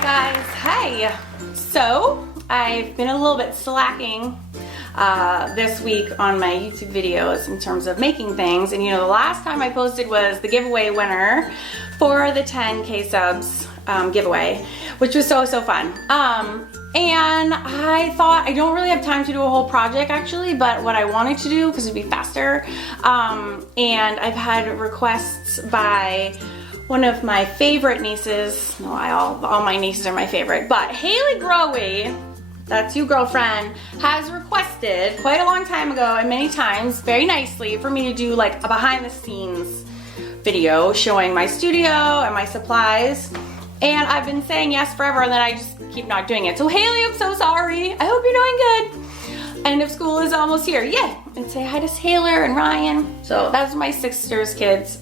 guys, hey! So, I've been a little bit slacking this week on my YouTube videos in terms of making things, and you know, the last time I posted was the giveaway winner for the 10K subs giveaway, which was so fun. And I thought I don't really have time to do a whole project actually, but what I wanted to do, because it'd be faster, and I've had requests by one of my favorite nieces. No, all my nieces are my favorite, but Haley Growy, that's you girlfriend, has requested quite a long time ago and many times very nicely for me to do like a behind the scenes video showing my studio and my supplies. And I've been saying yes forever, and then I just keep not doing it. So Haley, I'm so sorry. I hope you're doing good. End of school is almost here. Yeah. And say hi to Taylor and Ryan. So that's my sister's kids.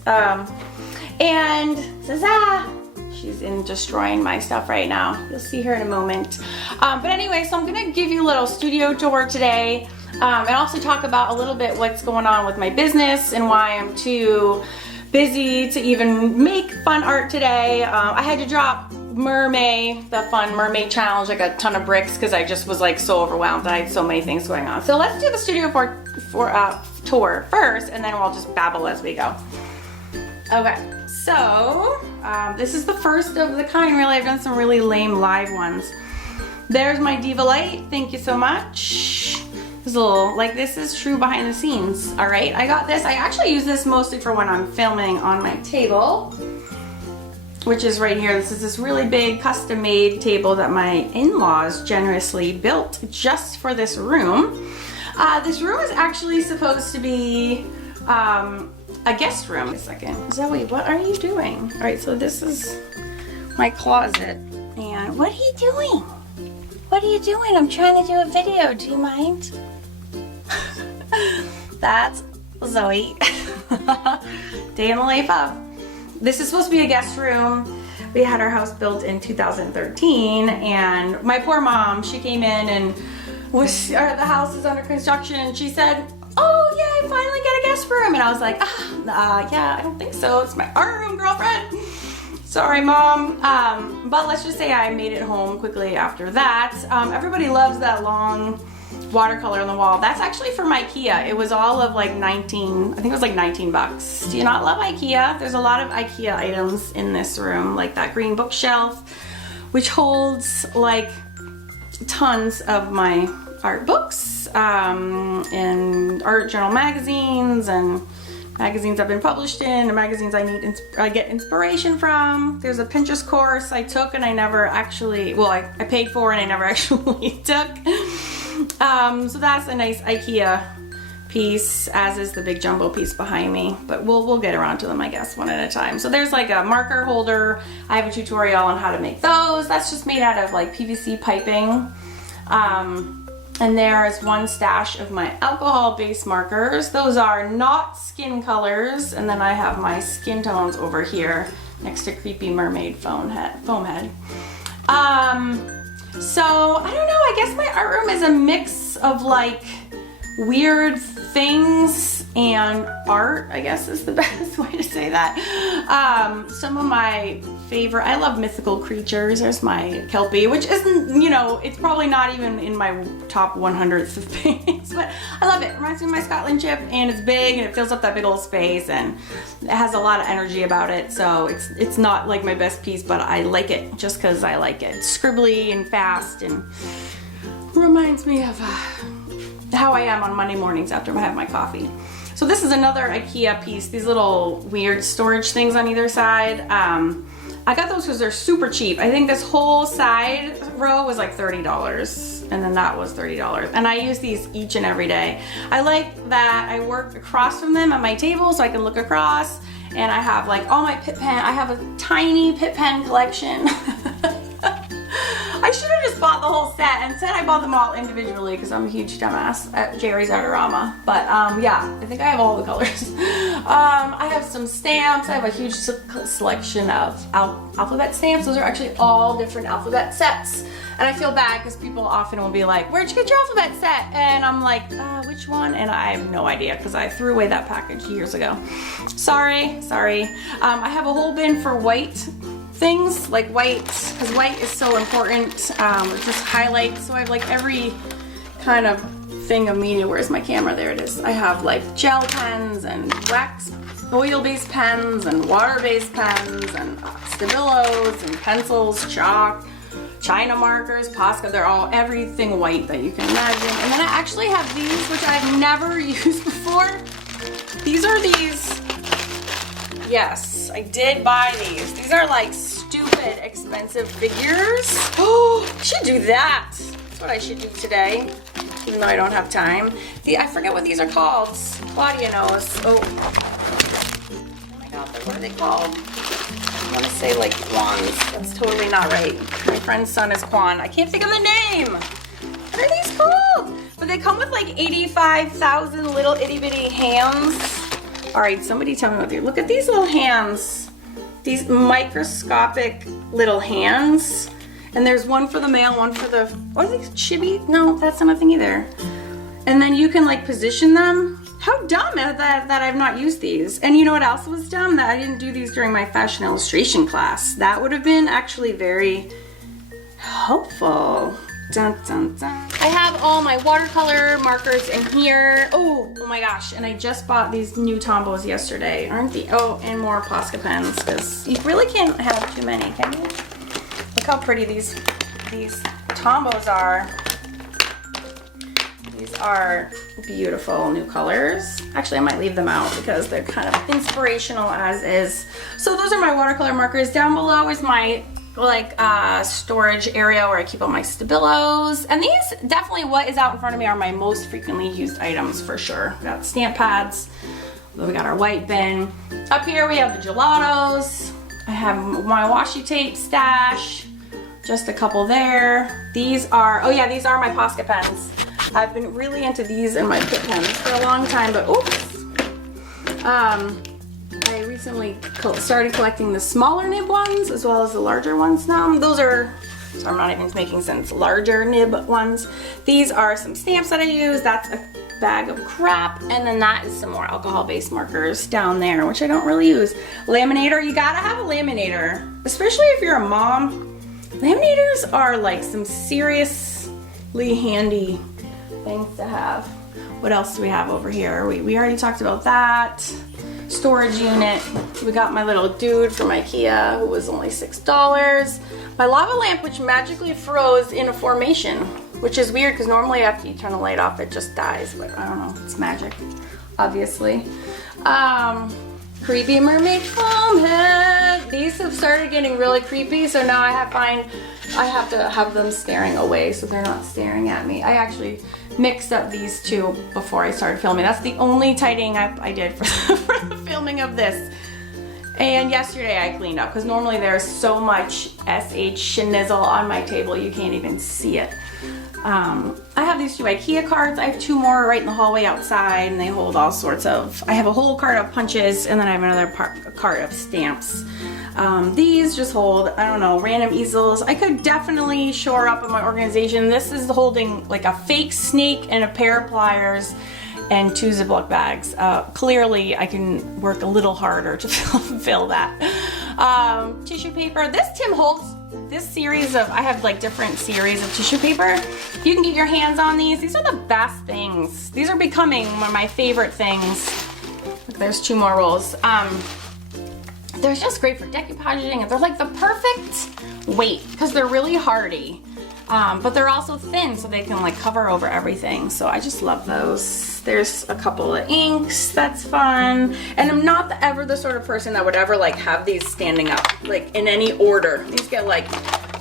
And Zaza, she's in destroying my stuff right now. You'll see her in a moment. But anyway, so I'm gonna give you a little studio tour today, and also talk about a little bit what's going on with my business and why I'm too busy to even make fun art today. I had to drop the fun mermaid challenge, like a ton of bricks, because I just was like so overwhelmed. I had so many things going on. So let's do the studio tour first, and then we'll just babble as we go. Okay, so this is the first of the kind, really. I've done some really lame live ones. There's my Diva light, thank you so much. This little, like, this is true behind the scenes, all right? I got this, I actually use this mostly for when I'm filming on my table, which is right here. This is this really big custom made table that my in-laws generously built just for this room. This room is actually supposed to be a guest room. A second. Zoe, what are you doing? All right, so this is my closet. And what are you doing? What are you doing? I'm trying to do a video. Do you mind? That's Zoe. Day in the life of. This is supposed to be a guest room. We had our house built in 2013, and my poor mom, she came in and the house is under construction, and she said, "Oh yeah, I finally get a guest room." And I was like, yeah, I don't think so. It's my art room, girlfriend. Sorry, Mom. But let's just say I made it home quickly after that. Everybody loves that long watercolor on the wall. That's actually from IKEA. It was all of like I think it was like 19 bucks. Do you not love IKEA? There's a lot of IKEA items in this room, like that green bookshelf, which holds like tons of my art books, and art journal magazines, and magazines I've been published in, and magazines I get inspiration from. There's a Pinterest course I took and I never actually, well, I paid for and I never actually took. So that's a nice IKEA piece, as is the big jumbo piece behind me, but we'll get around to them, I guess, one at a time. So there's like a marker holder. I have a tutorial on how to make those. That's just made out of like PVC piping. And there is one stash of my alcohol-based markers. Those are not skin colors. And then I have my skin tones over here next to Creepy Mermaid foam head. So, I don't know, I guess my art room is a mix of like weird things and art, I guess is the best way to say that. Some of my favorite, I love mythical creatures. There's my Kelpie, which isn't, you know, it's probably not even in my top 100th of things, but I love it. It reminds me of my Scotland chip, and it's big and it fills up that big old space, and it has a lot of energy about it. So it's not like my best piece, but I like it just because I like it. It's scribbly and fast and reminds me of how I am on Monday mornings after I have my coffee. So this is another IKEA piece, these little weird storage things on either side. I got those because they're super cheap. I think this whole side row was like $30, and then that was $30. And I use these each and every day. I like that I work across from them at my table so I can look across, and I have like all my Pitt pen. I have a tiny Pitt pen collection. I should have just bought the whole set. Instead, I bought them all individually because I'm a huge dumbass at Jerry's Artorama. But yeah, I think I have all the colors. I have some stamps. I have a huge selection of alphabet stamps. Those are actually all different alphabet sets. And I feel bad because people often will be like, "Where'd you get your alphabet set?" And I'm like, which one? And I have no idea because I threw away that package years ago. Sorry. I have a whole bin for white things like white, because white is so important. It just highlights. So I have like every kind of thing of media. Where's my camera? There it is. I have like gel pens and wax, oil-based pens and water-based pens and Stabilos and pencils, chalk, China markers, Posca. They're all everything white that you can imagine. And then I actually have these, which I've never used before. These are these. Yes, I did buy these. These are like stupid expensive figures. Oh, I should do that. That's what I should do today, even though I don't have time. I forget what these are called. Claudia knows. Oh my God, what are they called? I want to say like Kwans. That's totally not right. My friend's son is Kwan. I can't think of the name. What are these called? But they come with like 85,000 little itty bitty hands. All right, somebody tell me what they look at these little hands. These microscopic little hands. And there's one for the male, one for the, what are these, chibi? No, that's not a thing either. And then you can like position them. How dumb is that I've not used these. And you know what else was dumb? That I didn't do these during my fashion illustration class. That would have been actually very helpful. Dun, dun, dun. I have all my watercolor markers in here. Oh my gosh, and I just bought these new Tombos yesterday. Aren't they? Oh, and more Posca pens, because you really can't have too many, can you? Look how pretty these Tombos are. These are beautiful new colors. Actually, I might leave them out because they're kind of inspirational as is. So those are my watercolor markers. Down below is my storage area where I keep all my Stabilos. And these, definitely what is out in front of me are my most frequently used items for sure. We got stamp pads, we got our white bin. Up here we have the gelatos. I have my washi tape stash, just a couple there. These are, oh yeah, these are my Posca pens. I've been really into these in my Pitt pens for a long time, but oops. I recently started collecting the smaller nib ones as well as the larger ones now. Those are, so I'm not even making sense, larger nib ones. These are some stamps that I use. That's a bag of crap. And then that is some more alcohol-based markers down there, which I don't really use. Laminator, you gotta have a laminator, especially if you're a mom. Laminators are like some seriously handy things to have. What else do we have over here? We already talked about that. Storage unit. We got my little dude from IKEA who was only $6. My lava lamp, which magically froze in a formation, which is weird because normally after you turn the light off it just dies, but I don't know, it's magic, obviously. Creepy mermaid foam head. These have started getting really creepy, so now I have to have them staring away so they're not staring at me. I actually mixed up these two before I started filming. That's the only tidying up I did for the filming of this. And yesterday I cleaned up because normally there's so much SH schnizzle on my table you can't even see it. I have these two IKEA cards. I have two more right in the hallway outside and they hold all sorts of, I have a whole card of punches and then I have another card of stamps. These just hold, I don't know, random easels. I could definitely shore up in my organization. This is holding like a fake snake and a pair of pliers and 2 Ziploc bags. Clearly I can work a little harder to fill that. Tissue paper. Tim holds this series of, I have like different series of tissue paper. You can get your hands on these. These are the best things. These are becoming one of my favorite things. Look, there's 2 more rolls. They're just great for decoupaging and they're like the perfect weight because they're really hardy. But they're also thin so they can like cover over everything. So I just love those. There's a couple of inks, that's fun. And I'm not ever the sort of person that would ever like have these standing up like in any order. These get like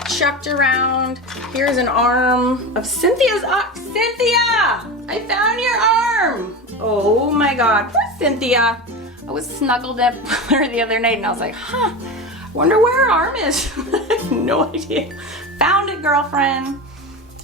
chucked around. Here's an arm of Cynthia's Cynthia! I found your arm! Oh my God, poor Cynthia. I was snuggled up with her the other night and I was like, huh, wonder where her arm is. I have no idea. Found it, girlfriend.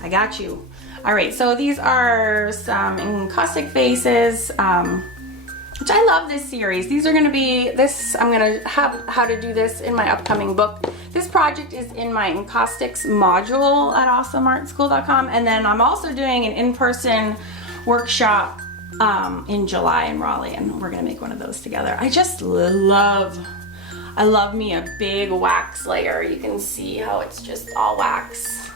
I got you. All right, so these are some encaustic faces, which I love this series. These are gonna be, I'm gonna have how to do this in my upcoming book. This project is in my encaustics module at awesomeartschool.com, and then I'm also doing an in-person workshop in July in Raleigh, and we're gonna make one of those together. I just love I love me a big wax layer. You can see how it's just all wax.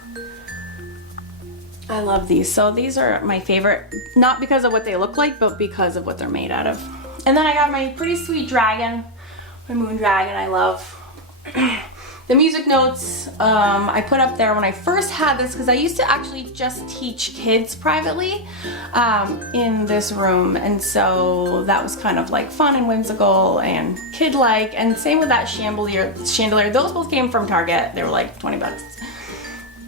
I love these. So these are my favorite, not because of what they look like, but because of what they're made out of. And then I got my pretty sweet dragon, my moon dragon I love. The music notes I put up there when I first had this, because I used to actually just teach kids privately in this room, and so that was kind of like fun and whimsical and kid-like. And same with that chandelier. Those both came from Target. They were like 20 bucks.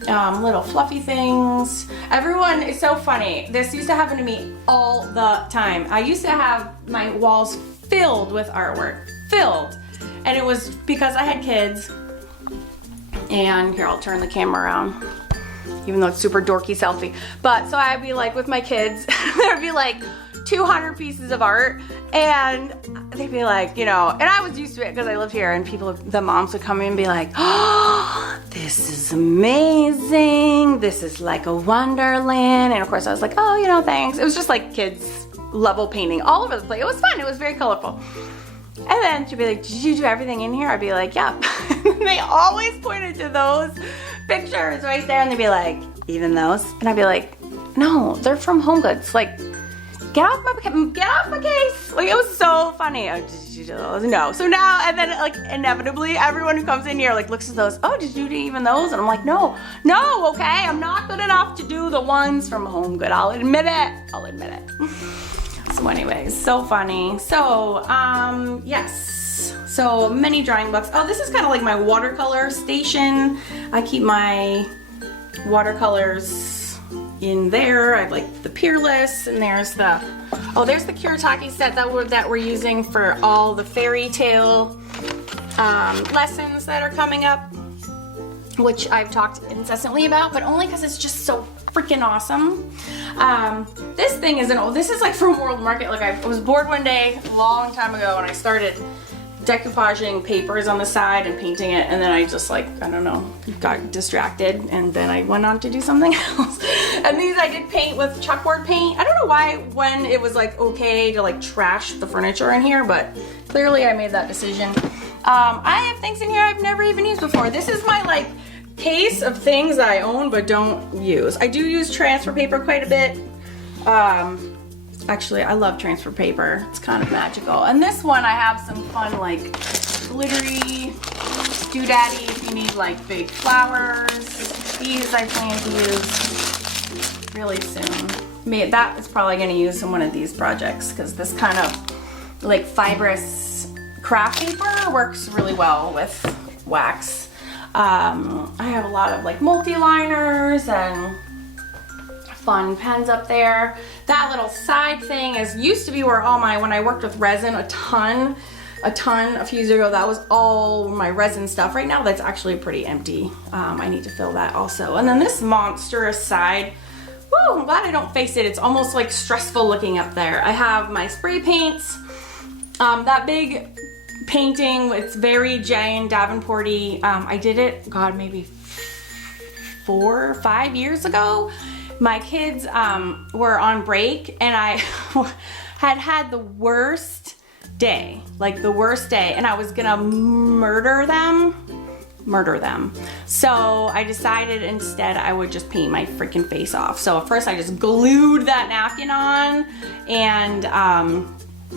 Little fluffy things. Everyone is so funny. This used to happen to me all the time. I used to have my walls filled with artwork, filled, and it was because I had kids. And here, I'll turn the camera around, even though it's super dorky selfie. But so I'd be like with my kids, there'd be like 200 pieces of art, and they'd be like, you know, and I was used to it because I live here, and people, the moms would come in and be like, oh, this is amazing. This is like a wonderland. And of course I was like, oh, you know, thanks. It was just like kids level painting all over the place. It was fun. It was very colorful. And then she'd be like, did you do everything in here? I'd be like, yep. They always pointed to those pictures right there, and they'd be like, even those? And I'd be like, no, they're from Home Goods. Like, get off my case. Like, it was so funny. Oh, did you do those? No. So now, and then like inevitably, everyone who comes in here like looks at those. Oh, did you do even those? And I'm like, no, okay, I'm not good enough to do the ones from Home Good. I'll admit it. So anyways, so funny. So, yes. So many drawing books. Oh, this is kind of like my watercolor station. I keep my watercolors in there. I have like the Peerless, and there's the, oh, there's the Kuretake set that we're using for all the fairy tale lessons that are coming up, which I've talked incessantly about, but only because it's just so freaking awesome. This thing isn't, this is like from World Market. Like I was bored one day a long time ago, and I started decoupaging papers on the side and painting it, and then I just like, I don't know, got distracted, and then I went on to do something else. And these I did paint with chalkboard paint. I don't know why, when it was like okay to like trash the furniture in here, but clearly I made that decision. I have things in here I've never even used before. This is my like case of things that I own but don't use. I do use transfer paper quite a bit. Actually, I love transfer paper. It's kind of magical. And this one, I have some fun, like, glittery doodaddy if you need, like, big flowers. These I plan to use really soon. That is probably going to use in one of these projects, because this kind of, like, fibrous craft paper works really well with wax. I have a lot of, like, multi-liners and fun pens up there. That little side thing used to be where all my, when I worked with resin a ton a few years ago, that was all my resin stuff. Right now that's actually pretty empty. I need to fill that also. And then this monstrous side, woo, I'm glad I don't face it. It's almost like stressful looking up there. I have my spray paints. That big painting, it's very Jane Davenporty. I did it, God, maybe 4 or 5 years ago. My kids were on break, and I had the worst day, like the worst day, and I was gonna murder them. So I decided instead I would just paint my freaking face off. So at first I just glued that napkin on, and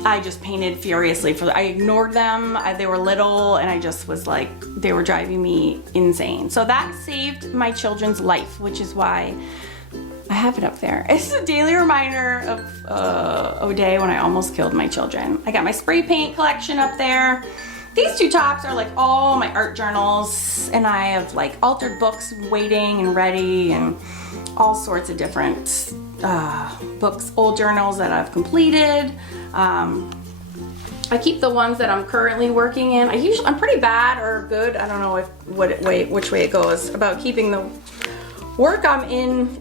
I just painted furiously. I ignored them. They were little, and I just was like, they were driving me insane. So that saved my children's life, which is why I have it up there. It's a daily reminder of a day when I almost killed my children. I got my spray paint collection up there. These two tops are like all my art journals, and I have like altered books waiting and ready, and all sorts of different books, old journals that I've completed. I keep the ones that I'm currently working in. I'm pretty bad or good, I don't know which way it goes, about keeping the work I'm in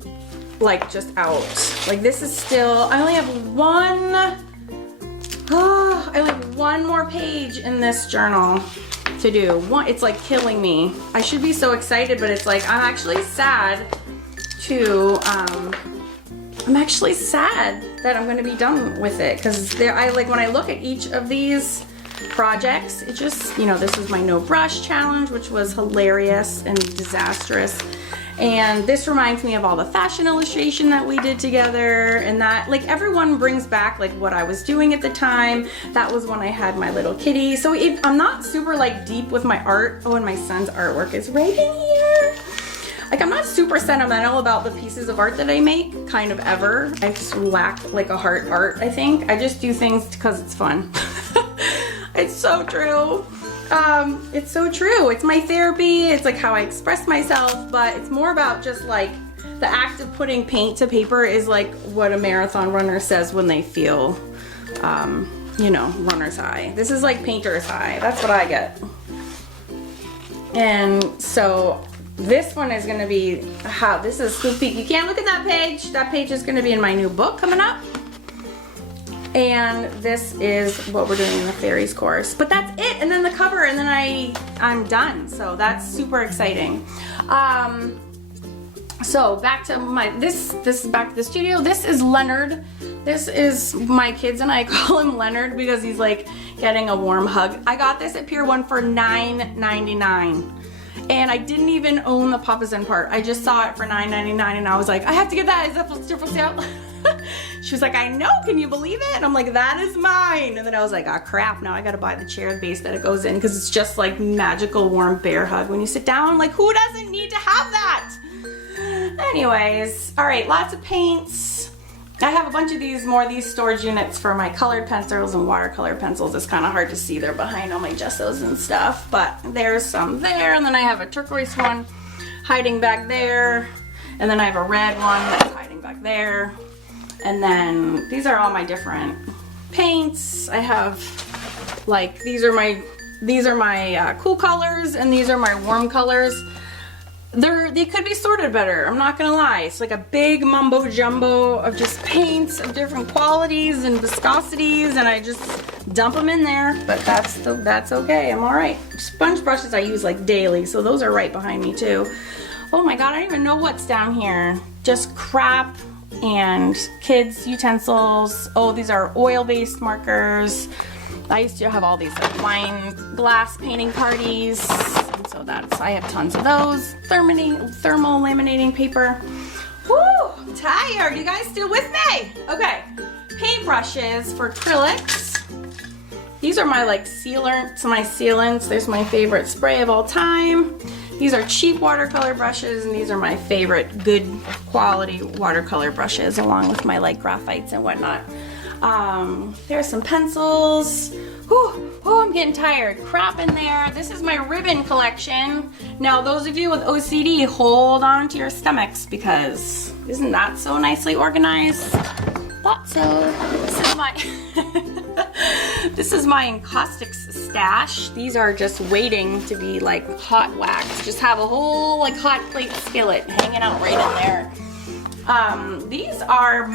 like just out. Like this is still, I only have one more page in this journal to do. It's like killing me. I should be so excited, but it's like I'm actually sad that I'm gonna be done with it, because when I look at each of these, projects. It just, you know, this is my no brush challenge, which was hilarious and disastrous. And this reminds me of all the fashion illustration that we did together, and that, like, everyone brings back like what I was doing at the time. That was when I had my little kitty. So I'm not super like deep with my art. Oh, and my son's artwork is right in here. Like, I'm not super sentimental about the pieces of art that I make, kind of ever. I just lack like a heart art, I think. I just do things because it's fun. It's so true. It's so true. It's my therapy. It's like how I express myself, but it's more about just like the act of putting paint to paper is like what a marathon runner says when they feel, you know, runner's high. This is like painter's high. That's what I get. And so this one is going to be this is a sneak peek. You can't look at that page. That page is going to be in my new book coming up. And this is what we're doing in the fairies course. But that's it, and then the cover, and then I'm done. So that's super exciting. So back to this is back to the studio. This is Leonard. This is my kids and I call him Leonard because he's like getting a warm hug. I got this at Pier 1 for $9.99. And I didn't even own the Papa Zen part. I just saw it for $9.99 and I was like, I have to get that. Is that for sale? She was like, I know, can you believe it? And I'm like, that is mine. And then I was like, oh crap, now I gotta buy the chair base that it goes in because it's just like magical warm bear hug when you sit down. Like, who doesn't need to have that? Anyways, all right, lots of paints. I have a bunch of these storage units for my colored pencils and watercolor pencils. It's kind of hard to see. They're behind all my gessos and stuff, but there's some there. And then I have a turquoise one hiding back there. And then I have a red one that's hiding back there. And then these are all my different paints. I have like, these are my cool colors and these are my warm colors. They could be sorted better, I'm not gonna lie. It's like a big mumbo jumbo of just paints of different qualities and viscosities, and I just dump them in there, but that's okay, I'm all right. Sponge brushes I use like daily, so those are right behind me too. Oh my God, I don't even know what's down here. Just crap and kids' utensils. Oh, these are oil-based markers. I used to have all these like wine glass painting parties. And so I have tons of those. Thermal laminating paper. Woo, I'm tired. You guys still with me? Okay, paintbrushes for acrylics. These are my like sealants. There's my favorite spray of all time. These are cheap watercolor brushes, and these are my favorite good quality watercolor brushes, along with my like graphites and whatnot. There's some pencils. Whew, oh, I'm getting tired. Crap in there. This is my ribbon collection. Now, those of you with OCD, hold on to your stomachs because isn't that so nicely organized? Thought so. This is my this is my encaustics stash. These are just waiting to be like hot waxed. Just have a whole like hot plate skillet hanging out right in there. These are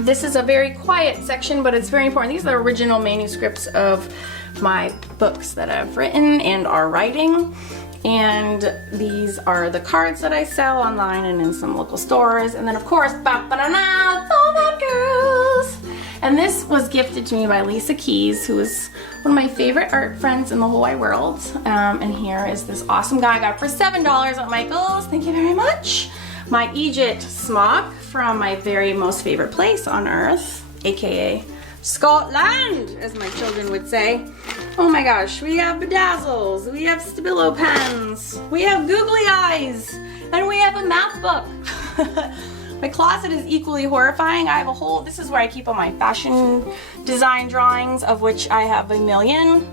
this is a very quiet section, but it's very important. These are the original manuscripts of my books that I've written and are writing. And these are the cards that I sell online and in some local stores. And then of course, Throwback Girls. And this was gifted to me by Lisa Keys, who is one of my favorite art friends in the whole wide world. And here is this awesome guy I got for $7 at Michael's. Thank you very much. My Egypt smock from my very most favorite place on earth, aka Scotland, as my children would say. Oh my gosh, we have bedazzles, we have Stabilo pens, we have googly eyes, and we have a math book. My closet is equally horrifying. I have a whole, this is where I keep all my fashion design drawings, of which I have a million.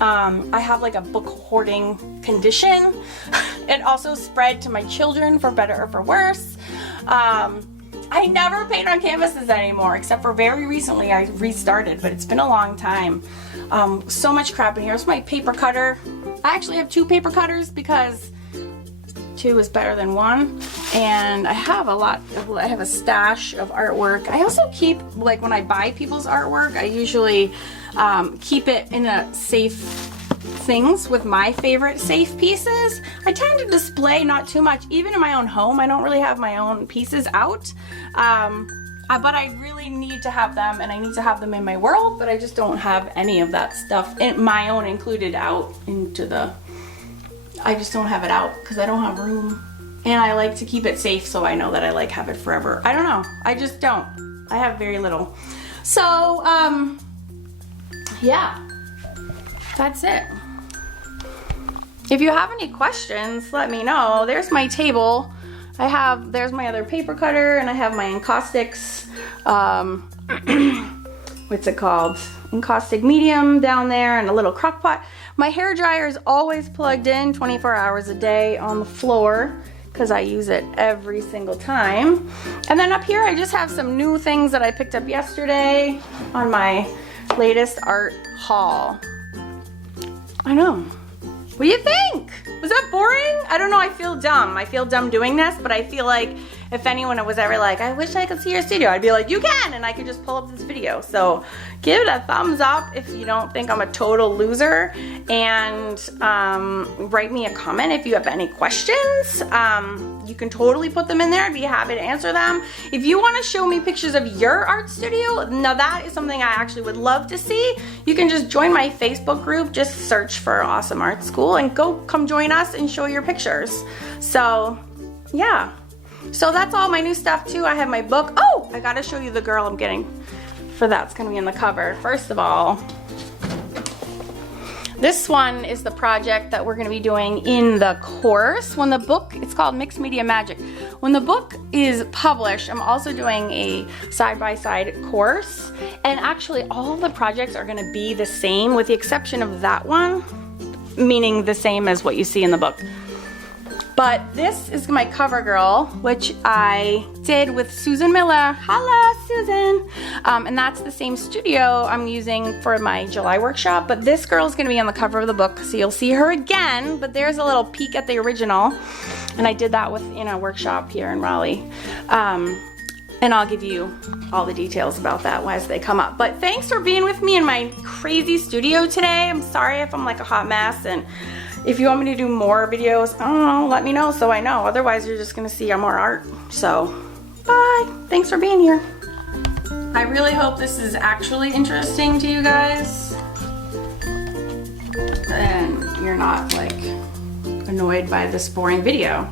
I have like a book hoarding condition. It also spread to my children for better or for worse. I never paint on canvases anymore, except for very recently I restarted, but it's been a long time. So much crap in here. Here's my paper cutter. I actually have 2 paper cutters because 2 is better than 1. And I have I have a stash of artwork. I also keep, like when I buy people's artwork, I usually keep it in a safe things with my favorite safe pieces. I tend to display not too much, even in my own home. I don't really have my own pieces out. but I really need to have them, and I need to have them in my world, but I just don't have any of that stuff, my own included, out into the, I just don't have it out because I don't have room. And I like to keep it safe so I know that I like have it forever. I don't know, I just don't. I have very little. So, yeah, that's it. If you have any questions, let me know. There's my table. There's my other paper cutter, and I have my encaustics, what's it called? Encaustic medium down there, and a little crock pot. My hair dryer is always plugged in 24 hours a day on the floor because I use it every single time. And then up here, I just have some new things that I picked up yesterday on my latest art haul. I know. What do you think? Was that boring? I don't know, I feel dumb. I feel dumb doing this, but I feel like if anyone was ever like, I wish I could see your studio, I'd be like, you can, and I could just pull up this video. So give it a thumbs up if you don't think I'm a total loser, and write me a comment if you have any questions. You can totally put them in there. I'd be happy to answer them. If you want to show me pictures of your art studio, now that is something I actually would love to see. You can just join my Facebook group, just search for Awesome Art School, and come join us and show your pictures. So yeah, so that's all my new stuff too. I have my book. Oh, I gotta show you the girl I'm getting for that's gonna be in the cover. First of all, this one is the project that we're gonna be doing in the course. When the book, it's called Mixed Media Magic. When the book is published, I'm also doing a side-by-side course. And actually all of the projects are gonna be the same with the exception of that one, meaning the same as what you see in the book. But this is my cover girl, which I did with Susan Miller. Holla, Susan. And that's the same studio I'm using for my July workshop. But this girl is gonna be on the cover of the book, so you'll see her again, but there's a little peek at the original. And I did that in a workshop here in Raleigh. And I'll give you all the details about that as they come up. But thanks for being with me in my crazy studio today. I'm sorry if I'm like a hot mess, and if you want me to do more videos, I don't know, let me know so I know. Otherwise, you're just gonna see more art. So, bye. Thanks for being here. I really hope this is actually interesting to you guys. And you're not like annoyed by this boring video.